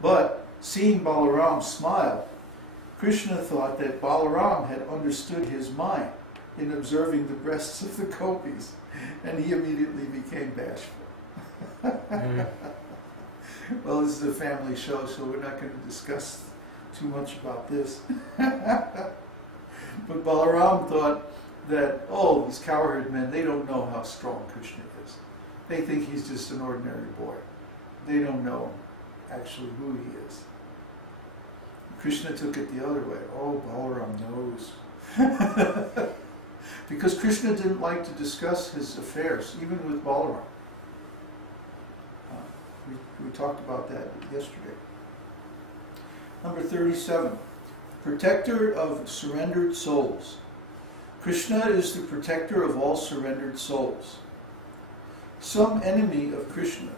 But seeing Balaram smile, Kṛṣṇa thought that Balaram had understood his mind in observing the breasts of the gopis, and he immediately became bashful. Well, this is a family show, so we're not going to discuss too much about this. But Balaram thought that, oh, these cowherd men, they don't know how strong Kṛṣṇa is. They think he's just an ordinary boy. They don't know actually who he is. Kṛṣṇa took it the other way. Oh, Balaram knows. Because Kṛṣṇa didn't like to discuss his affairs, even with Balaram. We talked about that yesterday. Number 37. Protector of surrendered souls. Kṛṣṇa is the protector of all surrendered souls. Some enemy of Kṛṣṇa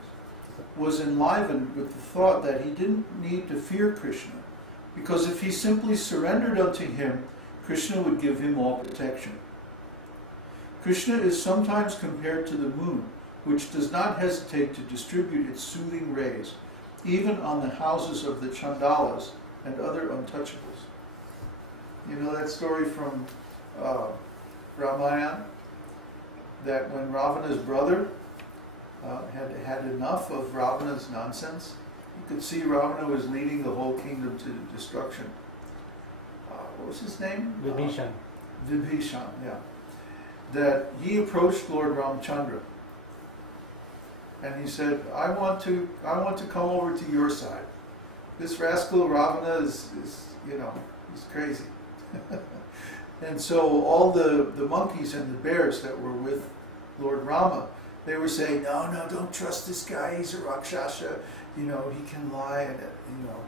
was enlivened with the thought that he didn't need to fear Kṛṣṇa, because if he simply surrendered unto him, Kṛṣṇa would give him all protection. Kṛṣṇa is sometimes compared to the moon, which does not hesitate to distribute its soothing rays, even on the houses of the Chandalas and other untouchables. You know that story from Ramayana, that when Ravana's brother had had enough of Ravana's nonsense, you could see Ravana was leading the whole kingdom to destruction. What was his name? Vibhishan. Vibhishan, yeah. That he approached Lord Ramchandra, and he said, I want to come over to your side. This rascal Ravana is you know, he's crazy. And so all the monkeys and the bears that were with Lord Rama, they were saying, no, don't trust this guy, he's a Rakshasa, you know, he can lie, and you know,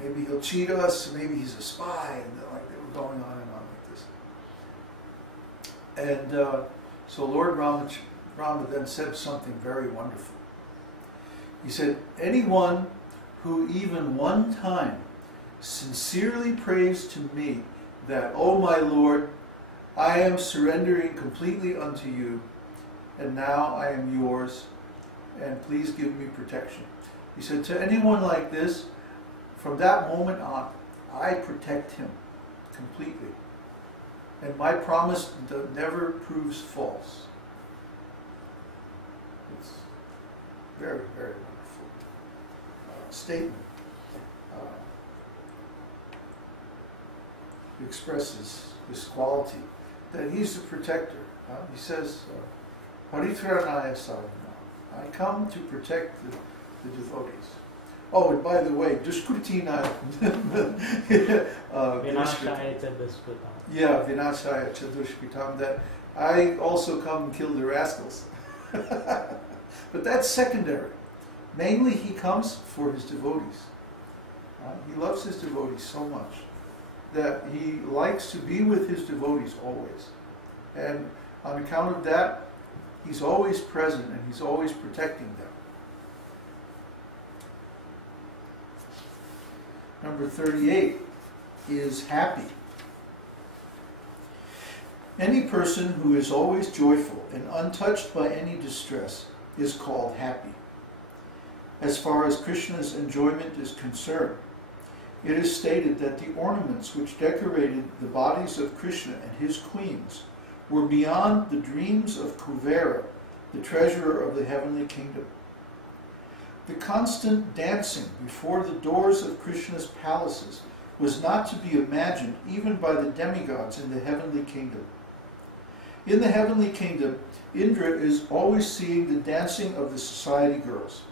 maybe he'll cheat us, maybe he's a spy, and like they were going on like this. And so Lord Rama then said something very wonderful. He said, anyone who even one time sincerely prays to me that, oh my Lord, I am surrendering completely unto you, and now I am yours, and please give me protection. He said, to anyone like this, from that moment on, I protect him completely. And my promise never proves false. It's very, very wonderful statement. He expresses this quality, that he's the protector. He says, Paritranaya sadhana, I come to protect the devotees. Oh, and by the way, Dushkritina. Vinashaya cha dushkritam. Yeah, Vinashaya cha dushkritam, that I also come and kill the rascals. But that's secondary. Mainly he comes for his devotees. He loves his devotees so much that he likes to be with his devotees always. And on account of that, he's always present and he's always protecting them. Number 38 is happy. Any person who is always joyful and untouched by any distress is called happy. As far as Kṛṣṇa's enjoyment is concerned, it is stated that the ornaments which decorated the bodies of Kṛṣṇa and his queens were beyond the dreams of Kuvera, the treasurer of the heavenly kingdom. The constant dancing before the doors of Kṛṣṇa's palaces was not to be imagined even by the demigods in the heavenly kingdom. In the heavenly kingdom, Indra is always seeing the dancing of the society girls.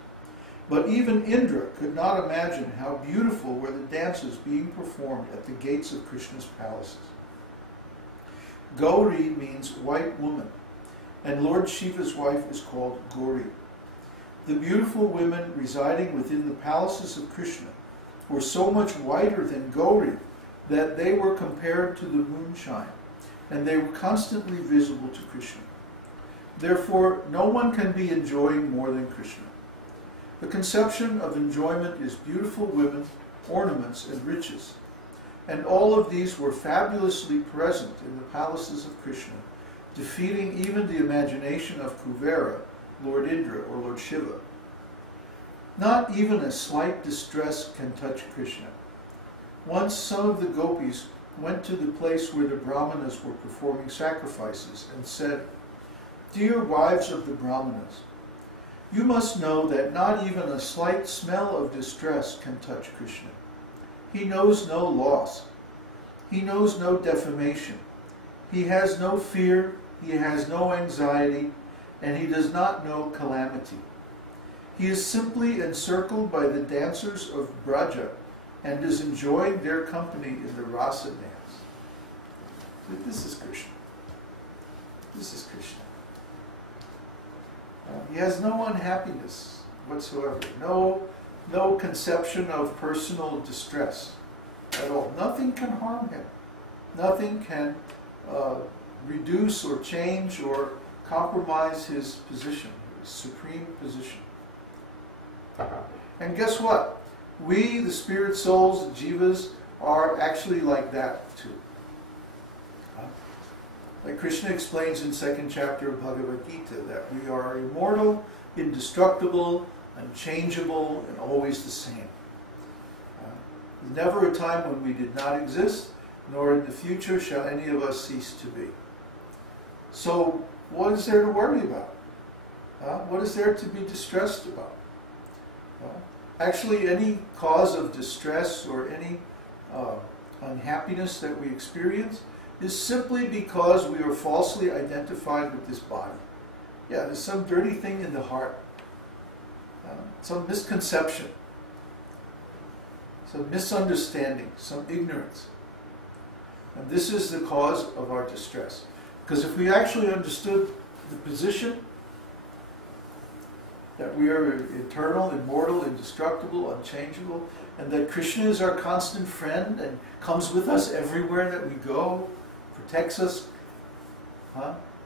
But even Indra could not imagine how beautiful were the dances being performed at the gates of Kṛṣṇa's palaces. Gauri means white woman, and Lord Shiva's wife is called Gauri. The beautiful women residing within the palaces of Kṛṣṇa were so much whiter than Gauri that they were compared to the moonshine, and they were constantly visible to Kṛṣṇa. Therefore, no one can be enjoying more than Kṛṣṇa. The conception of enjoyment is beautiful women, ornaments, and riches, and all of these were fabulously present in the palaces of Kṛṣṇa, defeating even the imagination of Kuvera, Lord Indra, or Lord Shiva. Not even a slight distress can touch Kṛṣṇa. Once some of the gopis went to the place where the brahmanas were performing sacrifices and said, "Dear wives of the brahmanas, you must know that not even a slight smell of distress can touch Kṛṣṇa. He knows no loss. He knows no defamation. He has no fear. He has no anxiety. And he does not know calamity. He is simply encircled by the dancers of Braja and is enjoying their company in the rasa dance." This is Kṛṣṇa. This is Kṛṣṇa. He has no unhappiness whatsoever, no conception of personal distress at all. Nothing can harm him. Nothing can reduce or change or compromise his position, his supreme position. And guess what? We, the spirit souls, the jivas, are actually like that too. Like Kṛṣṇa explains in 2nd chapter of Bhagavad Gita, that we are immortal, indestructible, unchangeable, and always the same. There's never a time when we did not exist, nor in the future shall any of us cease to be. So, what is there to worry about? What is there to be distressed about? Actually, any cause of distress or any unhappiness that we experience is simply because we are falsely identified with this body. Yeah, there's some dirty thing in the heart, some misconception, some misunderstanding, some ignorance. And this is the cause of our distress. Because if we actually understood the position that we are eternal, immortal, indestructible, unchangeable, and that Kṛṣṇa is our constant friend and comes with us everywhere that we go, protects us,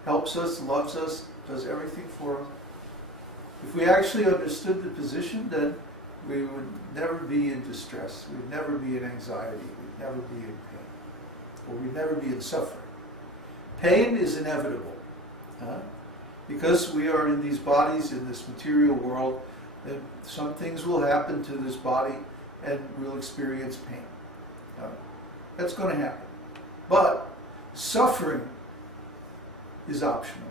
helps us, loves us, does everything for us. If we actually understood the position, then we would never be in distress, we'd never be in anxiety, we'd never be in pain, or we'd never be in suffering. Pain is inevitable. Because we are in these bodies, in this material world, then some things will happen to this body and we'll experience pain. That's going to happen. But suffering is optional.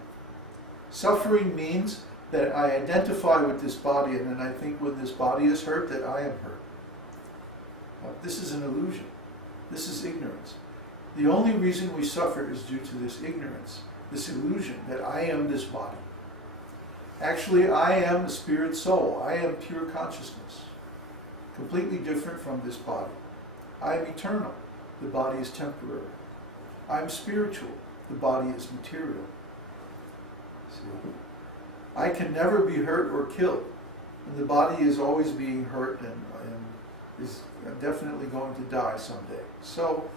Suffering means that I identify with this body and then I think when this body is hurt that I am hurt. This is an illusion. This is ignorance. The only reason we suffer is due to this ignorance, this illusion that I am this body. Actually, I am a spirit soul. I am pure consciousness, completely different from this body. I am eternal. The body is temporary. I am spiritual. The body is material. See? I can never be hurt or killed. And the body is always being hurt and is definitely going to die someday. So,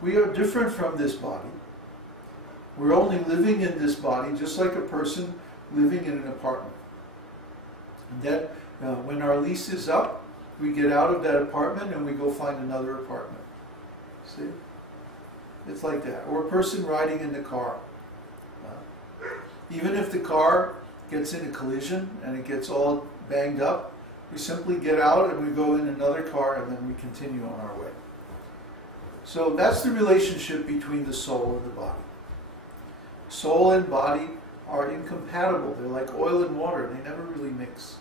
we are different from this body. We're only living in this body just like a person living in an apartment. And then when our lease is up, we get out of that apartment and we go find another apartment. See? It's like that. Or a person riding in the car. Even if the car gets in a collision and it gets all banged up, we simply get out and we go in another car and then we continue on our way. So that's the relationship between the soul and the body. Soul and body are incompatible. They're like oil and water. They never really mix.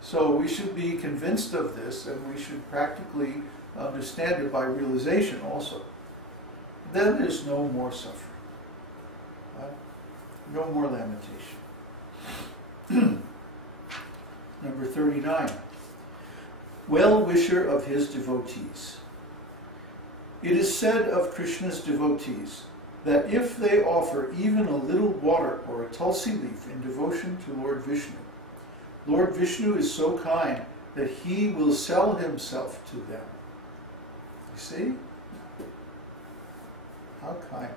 So we should be convinced of this and we should practically understand it by realization also. Then there's no more suffering. Right? No more lamentation. Number 39. Well-wisher of his devotees. It is said of Kṛṣṇa's devotees that if they offer even a little water or a tulsi leaf in devotion to Lord Vishnu, Lord Vishnu is so kind that he will sell himself to them. You see? How kind.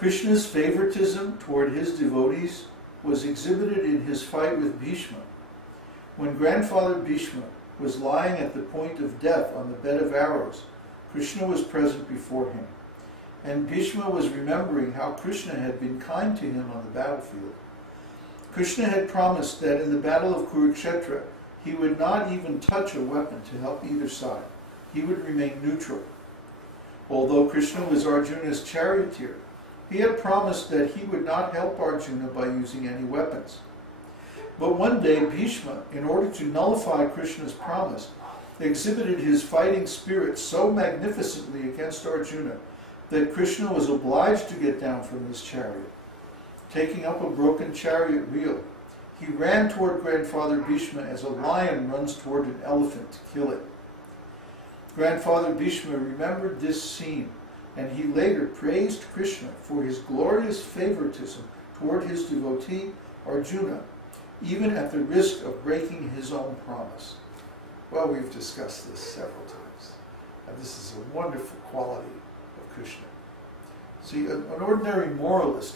Kṛṣṇa's favoritism toward his devotees was exhibited in his fight with Bhishma. When grandfather Bhishma was lying at the point of death on the bed of arrows, Kṛṣṇa was present before him. And Bhishma was remembering how Kṛṣṇa had been kind to him on the battlefield. Kṛṣṇa had promised that in the battle of Kurukshetra, he would not even touch a weapon to help either side. He would remain neutral. Although Kṛṣṇa was Arjuna's charioteer, he had promised that he would not help Arjuna by using any weapons. But one day, Bhishma, in order to nullify Kṛṣṇa's promise, exhibited his fighting spirit so magnificently against Arjuna that Kṛṣṇa was obliged to get down from his chariot. Taking up a broken chariot wheel, he ran toward Grandfather Bhishma as a lion runs toward an elephant to kill it. Grandfather Bhishma remembered this scene, and he later praised Kṛṣṇa for his glorious favoritism toward his devotee Arjuna, even at the risk of breaking his own promise. Well, we've discussed this several times. And this is a wonderful quality of Kṛṣṇa. See, an ordinary moralist